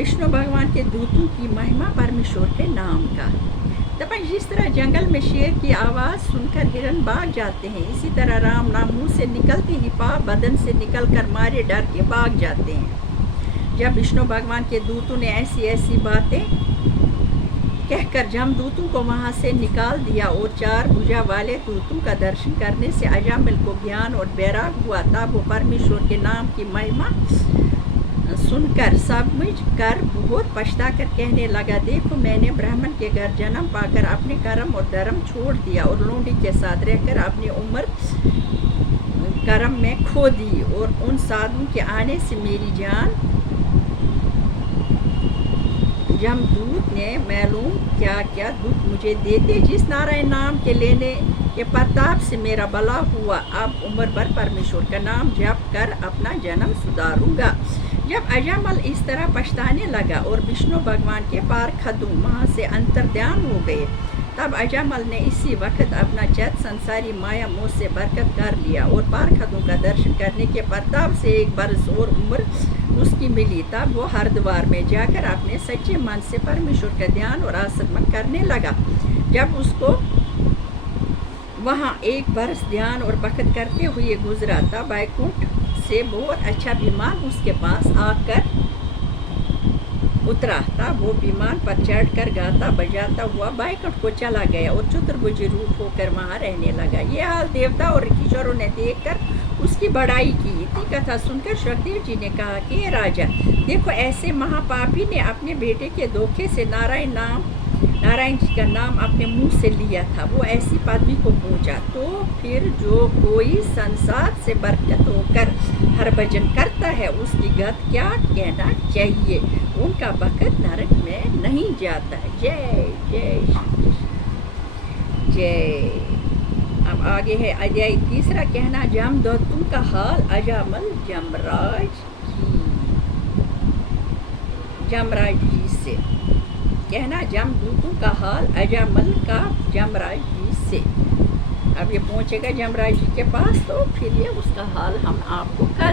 विष्णु भगवान के दूतों की महिमा परमेश्वर के नाम का। तब जिस तरह जंगल में शेर की आवाज़ सुनकर हिरन भाग जाते हैं, इसी तरह राम नाम मुँह से निकलते ही पाप बदन से निकलकर मारे डर के भाग जाते हैं। जब विष्णु भगवान के दूतों ने ऐसी ऐसी बातें कहकर जमदूतों को वहाँ से निकाल दिया और 4 भुजा वाले दूतों का दर्शन करने से अजामिल को ज्ञान और बैराग हुआ, तब वो परमेश्वर के नाम की महिमा सुनकर समझ कर बहुत पछता कर कहने लगा, देखो मैंने ब्राह्मण के घर जन्म पाकर अपने कर्म और धर्म छोड़ दिया और लोंडी के साथ रहकर अपनी उम्र कर्म में खो दी, और उन साधुओं के आने से मेरी जान जमदूत ने मालूम क्या क्या दुख मुझे देते। जिस नारायण नाम के लेने के प्रताप से मेरा भला हुआ, अब उम्र भर परमेश्वर का नाम जप कर अपना जन्म सुधारूंगा। जब अजामल इस तरह पछताने लगा और विष्णु भगवान के पारखदों वहाँ से अंतर्ध्यान हो गए, तब अजामल ने इसी वक्त अपना चैत संसारी माया मोह से बरकत कर लिया और पारखदों का दर्शन करने के प्रताप से 1 बरस और उम्र उसकी मिली। तब वो हरिद्वार में जाकर अपने सच्चे मन से परमेश्वर का ध्यान और आचरण करने लगा। जब उसको वहाँ 1 बरस ध्यान और भक्ति करते हुए गुजरा, तब वैकुंठ से बहुत अच्छा विमान उसके पास आकर उतरा। तब वो विमान पर चढ़कर गाता बजाता हुआ वैकुंठ को चला गया और चतुर्भुज रूप होकर वहाँ रहने लगा। ये हाल देवता और ऋषियों ने देखकर उसकी बड़ाई की। इतनी कथा सुनकर सुखदेव जी ने कहा कि राजा, देखो ऐसे महापापी ने अपने बेटे के धोखे से नारायण जी का नाम अपने मुंह से लिया था, वो ऐसी पदवी को पहुंचा। तो फिर जो कोई संसार से बरकत होकर हर भजन करता है, उसकी गत क्या कहना चाहिए, उनका भक्त नरक में नहीं जाता। जय जय जय। अब आगे है अध्याय 3 कहना जमदूतों का हाल अजामल जमराज जी से। कहना जमदूतों का हाल अजामल का जमराज जी से। अब ये पहुंचेगा जमराज जी के पास, तो फिर ये उसका हाल हम आपको कल